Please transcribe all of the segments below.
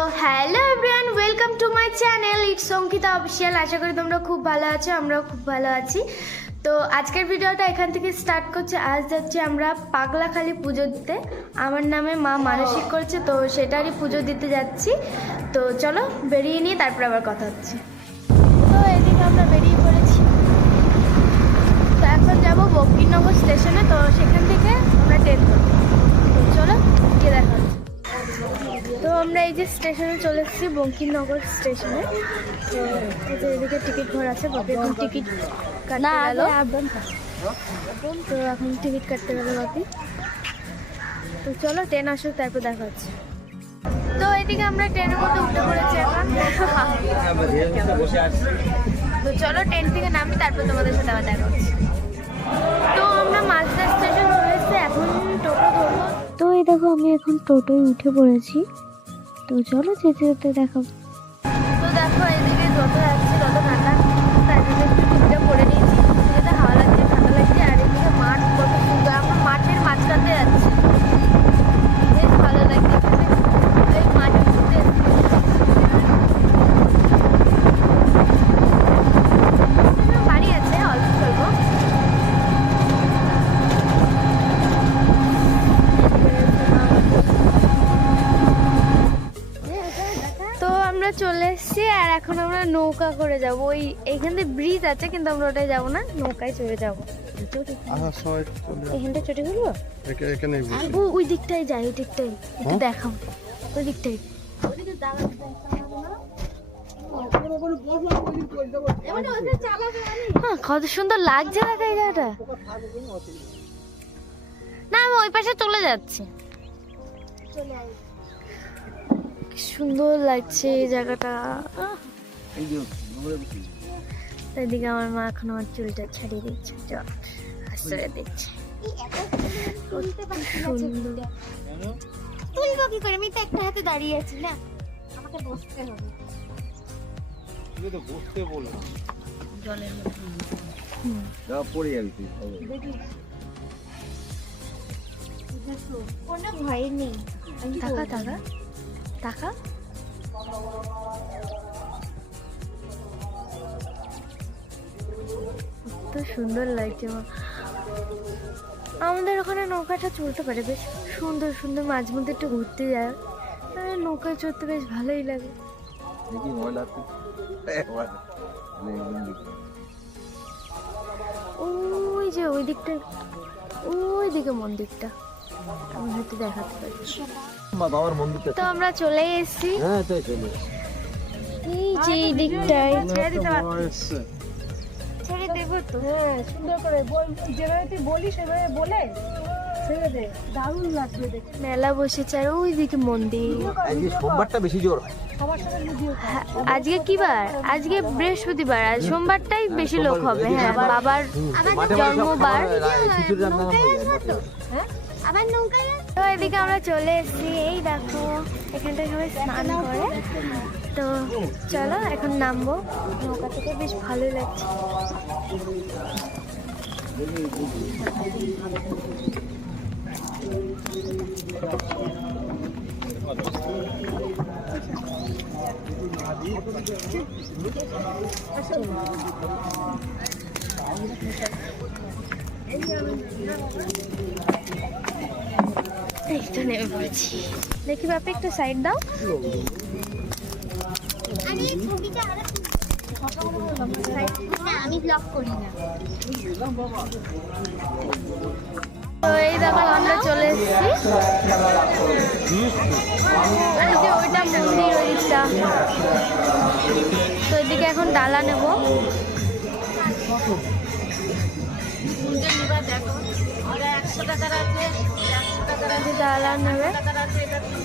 তো hello everyone, welcome to my channel it's Ankita official. আশা করি তোমরা খুব ভালো আছো, আমরাও খুব ভালো আছি। তো আজকের ভিডিওটা এখান থেকে স্টার্ট করছে। আজ যাচ্ছি আমরা পাগলাখালি পুজো দিতে। আমার নামে মা মানসিক করছে, তো সেটারই পুজো দিতে যাচ্ছি। তো চলো বেরিয়ে নিই, তারপর আবার কথা হচ্ছে। তো এদিকে আমরা বেরিয়ে পড়েছি। তো এখন যাবো বঙ্কিমনগর স্টেশনে, তো সেখান থেকে আমরা ট্রেন ধরবো। তো চলো গিয়ে দেখা হচ্ছে। তো আমরা এই যে স্টেশনে চলে এসেছি, বঙ্কিমনগর স্টেশনে। তো এই যে এদিকে টিকিট ঘর আছে, বাকি এখন টিকিট কাটতে গেল। তো এখন টিকিট কাটতে গেল বাকি। তো চলো ট্রেন আসুক, তারপর দেখা হচ্ছে। তো এদিকে আমরা ট্রেনের মধ্যে উঠে পড়েছি এখন। তো চলো ট্রেন থেকে নামি, তারপর তোমাদের সাথে আবার দেখা হচ্ছে। তো আমরা মালদা স্টেশন চলে এসেছি, এখন টোটো ধরবো। তো এই দেখো আমি এখন টোটোয় উঠে পড়েছি। তো চলো যেতে যেতে দেখো। তো দেখো এদিকে যত যাচ্ছে তত ঠান্ডা, তাই জন্য একটু টুপিটা পরে নিয়েছি। টুপিতে হাওয়া লাগছে, ঠান্ডা লাগছে। আর এদিকে মাঠ কত সুন্দর, এখন মাঠের মাঝখান দিয়ে যাচ্ছে, বেশ ভালো লাগছে। এখানে এই মাঠে ঘুরতে বাড়ি আছে অল্প স্বল্প। তো আমরা চলে এসেছি, আর এখন আমরা নৌকা করে যাব। ওই এইখান থেকে ব্রিজ আছে, কিন্তু আমরা ওটাই যাবো না, নৌকায় চলে যাবো। এখানটা চটে গেল, ওই দিকটাই যাই, ওই দিকটাই একটু দেখাও, ওই দিকটাই। হ্যাঁ, কত সুন্দর লাগছে দেখা এই জায়গাটা। না, আমি ওই পাশে চলে যাচ্ছি। সুন্দর লাগছে এই জায়গাটা। এদিকে আমার মা এখন আমার চুলটা ছাড়িয়ে দিচ্ছে, আশ্চর্য দেখছে। তুলবো কি করে, আমি তো একটা হাতে দাঁড়িয়ে আছি না, আমাকে বসতে হবে। জলের কোনো ভয় নেই। টাকা টাকা টাকা কত সুন্দর লাগছে। আমাদের ওখানে নৌকাটা চলতে পারে, বেশ সুন্দর সুন্দর। মাঝে মধ্যে একটু ঘুরতে যায়, নৌকায় চড়তে বেশ ভালোই লাগে। ওই যে ওই দিকটা, ওই দিকে মন্দিরটা আমি হয়তো দেখাতে পারছি। তো আমরা চলে এসেছি, এই যে এই দিকটায়। ছেড়ে দেবো তো, হ্যাঁ সুন্দর করে যেভাবে তুই বলিস সেভাবে বলে ছেড়ে দে, দারুণ লাগবে দেখতে। মেলা বসেছে, আর ওই দিকে মন্দির। সোমবারটা বেশি জোর হয়। আজকে কি বার? আজকে বৃহস্পতিবার, আর সোমবারটাই বেশি লোক হবে। হ্যাঁ, বাবার জন্মবার। আবার নৌকায়। তো এদিকে আমরা চলে এসেছি, এই দেখো এখানটা সবাই স্নান করে। তো চলো এখন নামবো নৌকা থেকে, বেশ ভালো লাগছে। নেমে পড়েছি, দেখি বাপে একটু সাইড দাও। আমি ব্লগ করি না। তো এই দেখো আমরা চলে এসেছি, ওই যে ওইটা মন্দির, ওইটা। তো এদিকে এখন ডালা নেব। ডালা নেবে,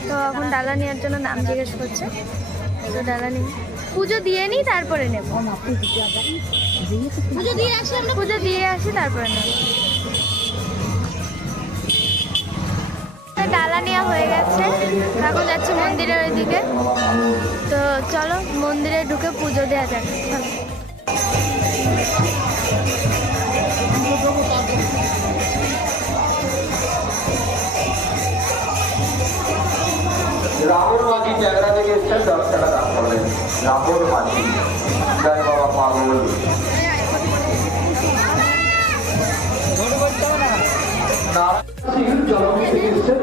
তো এখন ডালা নেওয়ার জন্য নাম জিজ্ঞেস করছে। তো ডালা নিই, পুজো দিয়ে নিই তারপরে নেব। পুজো দিয়ে আসি তারপরে নেব। ডালা নেওয়া হয়ে গেছে, এখন যাচ্ছে মন্দিরের ওইদিকে। তো চলো মন্দিরে ঢুকে পুজো দেওয়া যাক। রাবণ মাঝি চ্যাংরা থেকে এসছেন ব্যবসাটা দান করলেন। রাবণ মাঝি জয় বাবা পাগল।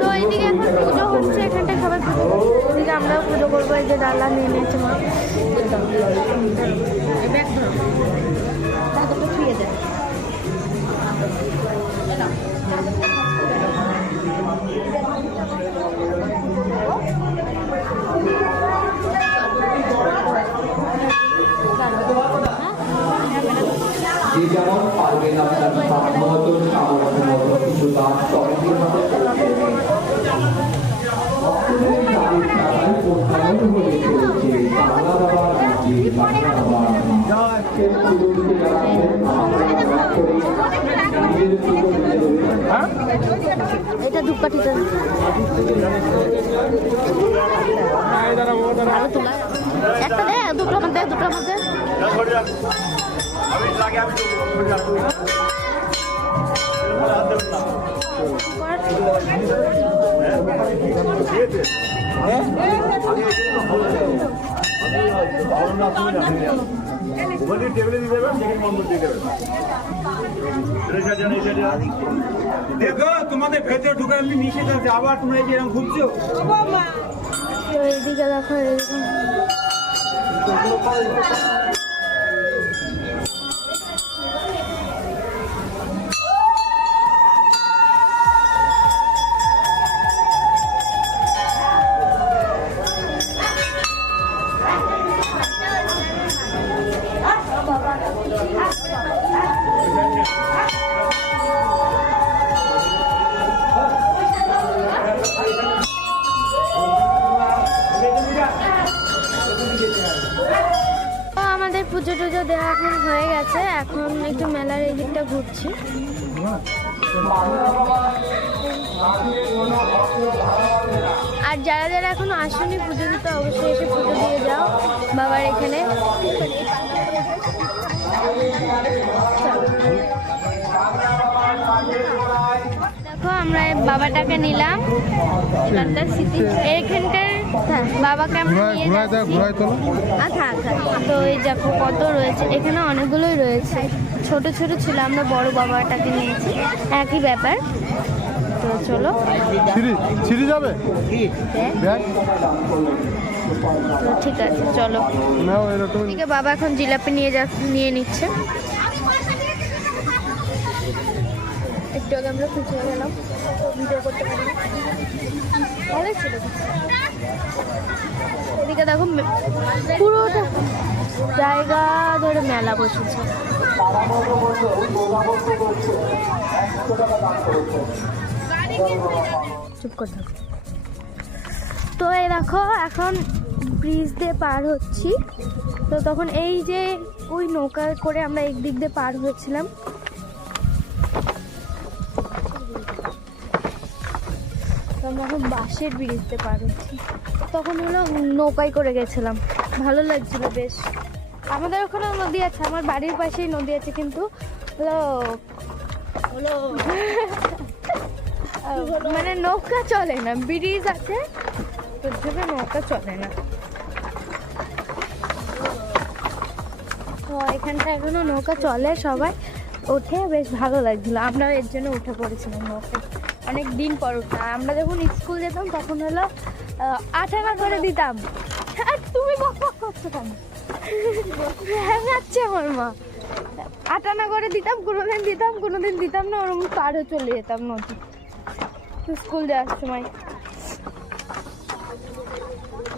তো এইদিকে এখন পুজো হচ্ছে, এখানটায় সবাই পুজো করছে, এদিকে আমরাও পুজো করবো। এই যে ডালা নিয়ে নিয়েছে মা, ছুঁয়ে দেয়। যে যেমন পারবেন আপনার সামর্থ্য সামর্থ্য মতো কিছু দান তরফের মধ্যে এটা ধূপকাঠিটা ভালো তোলা, একটা দে, দুটো মধ্যে দুটোর মধ্যে টেবিলে দিয়ে দেবেন, দিয়ে দেবেন। দেখো তোমাদের ভেতরে ঢুকে আমি নিষেধ আছে, আবার তোমরা এই যে এরকম ঘুরছো। তো এইদিকে দেখো এরকম আমাদের পুজো টুজো দেওয়া এখন হয়ে গেছে, এখন একটু মেলার এই দিকটা ঘুরছি। আর যারা যারা এখনো আসেনি পুজো দিতে, অবশ্যই এসে পুজো দিয়ে যাও বাবার এখানে। দেখো আমরা বাবাটাকে নিলাম, এখানকার স্মৃতি এইখানকার বাবাকে আমরা নিয়ে যাচ্ছি। তো এই দেখো কত রয়েছে, এখানে অনেকগুলোই রয়েছে, ছোট ছোট ছিল, আমরা বড় বাবাটাকে নিয়েছি, একই ব্যাপার। তো চলো যাবে তো ঠিক আছে, চলো। এদিকে বাবা এখন জিলাপি নিয়ে নিচ্ছে। একটু আগে আমরা খুঁজে গেলাম, ভিডিও করতে পারি না, ভালো ছিল। এদিকে দেখো পুরোটা জায়গা ধরে মেলা বসেছে। চুপ করে থাকো। তো এই দেখো এখন ব্রিজ দিয়ে পার হচ্ছি। তো তখন এই যে ওই নৌকা করে আমরা একদিক দিয়ে পার হয়েছিলাম। আমরা এখন বাঁশের ব্রিজ দিয়ে পার হচ্ছি, তখন হলো নৌকায় করে গেছিলাম, ভালো লাগছিল বেশ। আমাদের ওখানে নদী আছে, আমার বাড়ির পাশেই নদী আছে, কিন্তু হলো হলো মানে নৌকা চলে না, ব্রিজ আছে তোর জন্য নৌকা চলে না। তো এখানটা এখনো নৌকা চলে, সবাই ওঠে, বেশ ভালো লাগছিল। আমরা এর জন্য উঠে পড়েছিলাম নৌকায়, অনেক দিন পর উঠা। আমরা যখন স্কুল যেতাম তখন হলো 8 আনা করে দিতাম। আর তুমি বকবক করছো কেন? যাচ্ছে আমার মা, 8 আনা করে দিতাম, কোনোদিন দিতাম না, ওরকম পার হয়ে চলে যেতাম নদী স্কুল যাওয়ার সময়।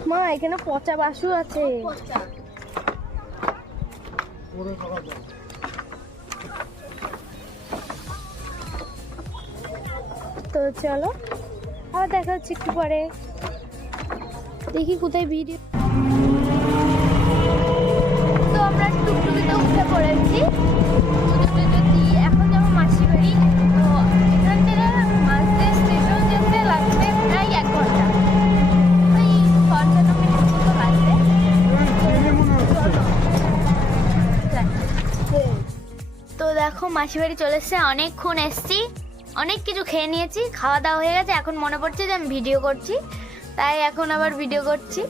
মা এখানে পচা বাসু আছে। তো চলো আবার দেখা হচ্ছে একটু পরে, দেখি কোথায় ভিডিও। তো আমরা টুকটুকিতে উঠে পড়েছি, এখন যাবো মাসির বাড়ি। তো এখান থেকে মাঝদের স্টেশন যেতে লাগবে প্রায় 1 ঘন্টা, ওই 55 মিনিট মতো লাগবে। তো দেখো মাসির বাড়ি চলে এসছে, অনেকক্ষণ এসছি, অনেক কিছু খেয়ে নিয়েছি, খাওয়া দাওয়া হয়ে গেছে। এখন মনে পড়ছে যে আমি ভিডিও করছি, তাই এখন আবার ভিডিও করছি।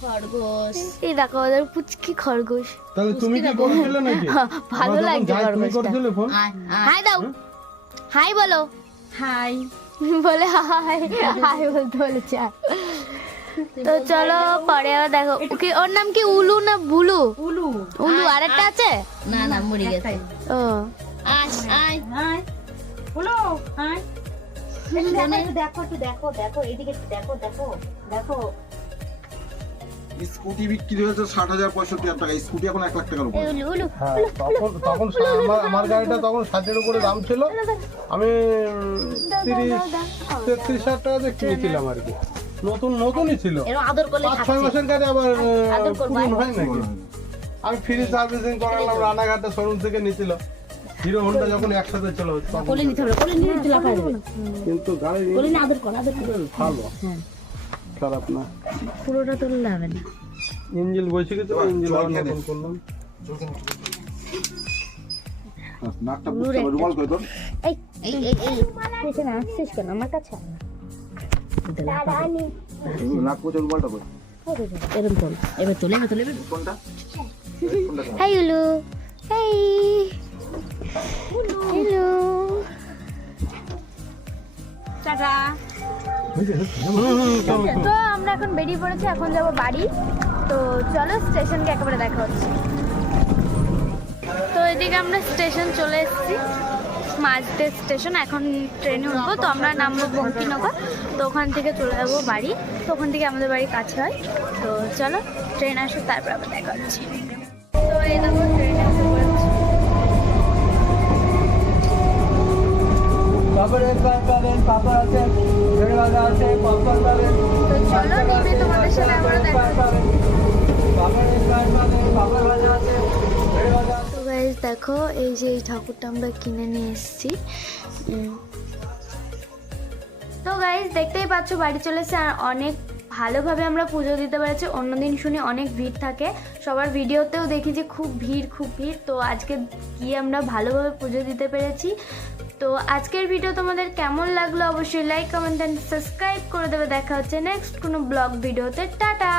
খরগোশ, এই দেখো ওদের পুচকি খরগোশ। তাহলে তুমি কি করছিলে নাকি? ভালো লাগছে তুমি খরগোশটা। করছিলে ফোন? হাই দাও, হাই বলো, হাই বলে হাই হাই বলতে বলেছে। তো চলো পরে আবার দেখো। কি ওর নাম কি উলু না বুলু? উলু। উলু আরেকটা আছে? না না মরে গেছে। ও আয় আয় আয় বলো আয় দেখো একটু দেখো দেখো এদিকে একটু দেখো দেখো দেখো স্কুটি বিক্রি হয়েছে 60,000-65,000 টাকা, স্কুটি এখন 1 লাখ টাকার উপরে। উলু উলু হ্যাঁ, তখন আমার গাড়িটা তখন 60-এর উপরে দাম ছিল। আমি 33,000 টাকা দিয়ে কিনেছিলাম আর কি। নতুনই ছিল। এরকম আদর করলে 5-6 মাসের গাড়ি আবার আদর করবা। পুরনো হয় নাকি? আমি ফ্রি সার্ভিসিং করালাম, রানাঘাটে শোরুম থেকে নিয়েছিল। হিরো হোন্ডা যখন একসাথে ছিল তখন। কোলে নিতে হবে কোলে নিয়ে দিতে লাফায় যাবে কিন্তু গাড়ি কোলে নিয়ে আদর কর আদর কর ভালো, খারাপ না। পুরোটা তুললে হবে না ইঞ্জিন বসে গেছে, ইঞ্জিন আবার নতুন করলাম। নাকটা বুঝতে হবে, রুমাল করে তোর। এই এই এই এই পেছনে আসছিস কেন আমার কাছে নাক পোছা রুমালটা কই? এরম তোল এবার তোলে এবার তোলে এবার কোনটা? হাই উলু, হাই হ্যালো। টাটা তো আমরা এখন বেরিয়ে পড়েছি, এখন যাব বাড়ি। তো চলো স্টেশনকে একেবারে দেখা হচ্ছে। তো এদিকে আমরা স্টেশন চলে এসেছি, মাঝতে স্টেশন। এখন ট্রেনে উঠবো, তো আমরা নামবো বঙ্কিনগর। তো ওখান থেকে চলে যাবো বাড়ি। তো ওখান থেকে আমাদের বাড়ি কাছে হয়। তো চলো ট্রেন আসুক, তারপর আবার দেখা হচ্ছে। তো এই দেখো ট্রেনে এসে পড়েছি। তো চলো নেমে তোমাদের সাথে আমরা দেখা হচ্ছে। তো গাইস দেখো এই যে এই ঠাকুরটা আমরা কিনে নিয়ে এসেছি। তো গাইস দেখতেই পাচ্ছ বাড়ি চলে এসেছে, আর অনেক ভালোভাবে আমরা পুজো দিতে পেরেছি। অন্যদিন শুনি অনেক ভিড় থাকে, সবার ভিডিওতেও দেখি যে খুব ভিড়। তো আজকে গিয়ে আমরা ভালোভাবে পুজো দিতে পেরেছি। তো আজকের ভিডিও তোমাদের কেমন লাগলো অবশ্যই লাইক কমেন্ট এন্ড সাবস্ক্রাইব করে দেবে। দেখা হচ্ছে নেক্সট কোনো ব্লগ ভিডিওতে। টাটা।